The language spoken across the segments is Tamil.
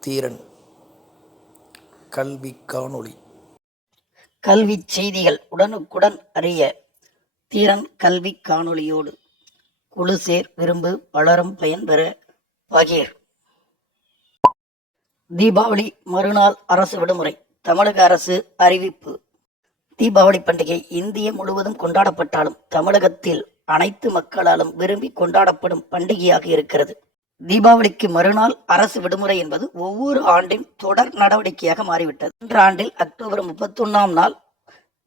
தீரன். கல்வி காணொளி. கல்வி செய்திகள் உடனுக்குடன் அறிய தீரன் கல்வி காணொளியோடு குழு சேர் விரும்பு வளரும் பயன்பெற பகீர். தீபாவளி மறுநாள் அரசு விடுமுறை தமிழக அரசு அறிவிப்பு. தீபாவளி பண்டிகை இந்திய முழுவதும் கொண்டாடப்பட்டாலும் தமிழகத்தில் அனைத்து மக்களாலும் விரும்பி கொண்டாடப்படும் பண்டிகையாக இருக்கிறது. தீபாவளிக்கு மறுநாள் அரசு விடுமுறை என்பது ஒவ்வொரு ஆண்டின் தொடர் நடவடிக்கையாக மாறிவிட்டது. இன்று ஆண்டில் அக்டோபர் முப்பத்தொன்னாம் நாள்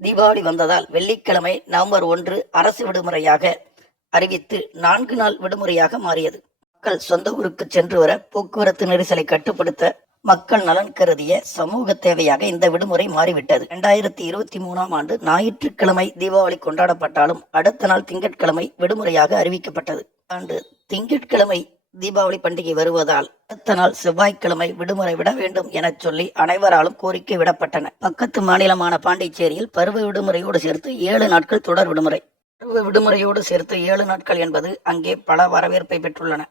தீபாவளி வந்ததால் வெள்ளிக்கிழமை நவம்பர் ஒன்று அரசு விடுமுறையாக அறிவித்து நான்கு நாள் விடுமுறையாக மாறியது. மக்கள் சொந்த ஊருக்கு சென்று வர போக்குவரத்து நெரிசலை கட்டுப்படுத்த மக்கள் நலன் கருதிய சமூக தேவையாக இந்த விடுமுறை மாறிவிட்டது. இரண்டாயிரத்தி இருபத்தி மூணாம் ஆண்டு ஞாயிற்றுக்கிழமை தீபாவளி கொண்டாடப்பட்டாலும் அடுத்த நாள் திங்கட்கிழமை விடுமுறையாக அறிவிக்கப்பட்டது. ஆண்டு திங்கட்கிழமை தீபாவளி பண்டிகை வருவதால் அடுத்த நாள் செவ்வாய்க்கிழமை விடுமுறை விட வேண்டும் எனச் சொல்லி அனைவராலும் கோரிக்கை விடப்பட்டன. பக்கத்து மாநிலமான பாண்டிச்சேரியில் பருவ விடுமுறையோடு சேர்த்து ஏழு நாட்கள் தொடர் விடுமுறை. பருவ விடுமுறையோடு சேர்த்து ஏழு நாட்கள் என்பது அங்கே பல வரவேற்பை பெற்றுள்ளன.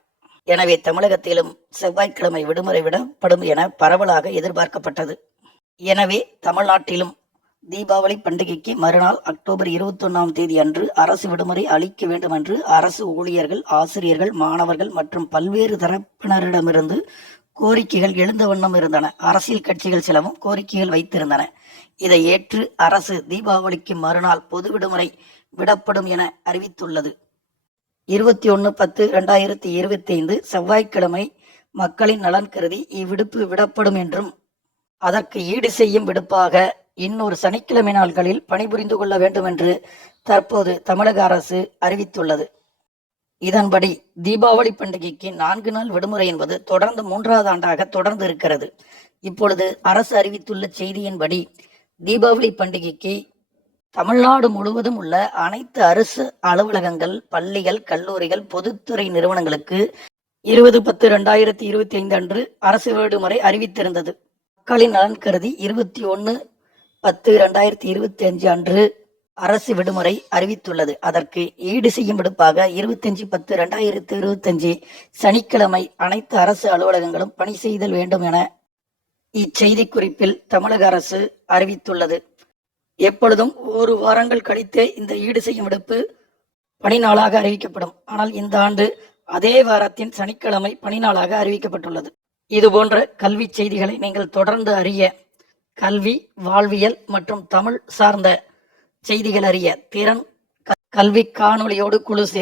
எனவே தமிழகத்திலும் செவ்வாய்க்கிழமை விடுமுறை விடப்படும் என பரவலாக எதிர்பார்க்கப்பட்டது. எனவே தமிழ்நாட்டிலும் தீபாவளி பண்டிகைக்கு மறுநாள் அக்டோபர் இருபத்தொன்னாம் தேதி அன்று அரசு விடுமுறை அளிக்க வேண்டும் என்று அரசு ஊழியர்கள் ஆசிரியர்கள் மாணவர்கள் மற்றும் பல்வேறு தரப்பினரிடமிருந்து கோரிக்கைகள் எழுந்த வண்ணம் இருந்தன. அரசியல் கட்சிகள் சிலவும் கோரிக்கைகள் வைத்திருந்தன. இதை ஏற்று அரசு தீபாவளிக்கு மறுநாள் பொது விடுமுறை விடப்படும் என அறிவித்துள்ளது. இருபத்தி ஒன்று பத்து ரெண்டாயிரத்தி இருபத்தி ஐந்து செவ்வாய்க்கிழமை மக்களின் நலன் கருதி இவ்விடுப்பு விடப்படும் என்றும் அதற்கு ஈடு செய்யும் விடுப்பாக இன்னொரு சனிக்கிழமை நாள்களில் பணிபுரிந்து கொள்ள வேண்டும் என்று தற்போது தமிழக அரசு அறிவித்துள்ளது. இதன்படி தீபாவளி பண்டிகைக்கு நான்கு நாள் விடுமுறை என்பது தொடர்ந்து மூன்றாவது ஆண்டாக தொடர்ந்து இருக்கிறது. இப்பொழுது அரசு அறிவித்துள்ள செய்தியின்படி தீபாவளி பண்டிகைக்கு தமிழ்நாடு முழுவதும் உள்ள அனைத்து அரசு அலுவலகங்கள் பள்ளிகள் கல்லூரிகள் பொதுத்துறை நிறுவனங்களுக்கு இருபது பத்து ரெண்டாயிரத்தி இருபத்தி ஐந்து அன்று அரசு விடுமுறை அறிவித்திருந்தது. மக்களின் நலன் கருதி இருபத்தி ஒன்று பத்து ரெண்டாயிரத்தி இருபத்தி அஞ்சு அன்று அரசு விடுமுறை அறிவித்துள்ளது. அதற்கு ஈடு செய்யும் விடுப்பாக இருபத்தஞ்சு பத்து ரெண்டாயிரத்தி இருபத்தஞ்சு சனிக்கிழமை அனைத்து அரசு அலுவலகங்களும் பணி செய்தல் வேண்டும் என இச்செய்தி குறிப்பில் தமிழக அரசு அறிவித்துள்ளது. எப்பொழுதும் ஒரு வாரங்கள் கழித்தே இந்த ஈடு செய்யும் விடுப்பு பணி நாளாக அறிவிக்கப்படும். ஆனால் இந்த ஆண்டு அதே வாரத்தின் சனிக்கிழமை பணி நாளாக அறிவிக்கப்பட்டுள்ளது. இது போன்ற கல்வி செய்திகளை நீங்கள் தொடர்ந்து அறிய கல்வி வாழ்வியல் மற்றும் தமிழ் சார்ந்த செய்திகள் அறிய திறன் கல்வி காணொளியோடு குழு சேர்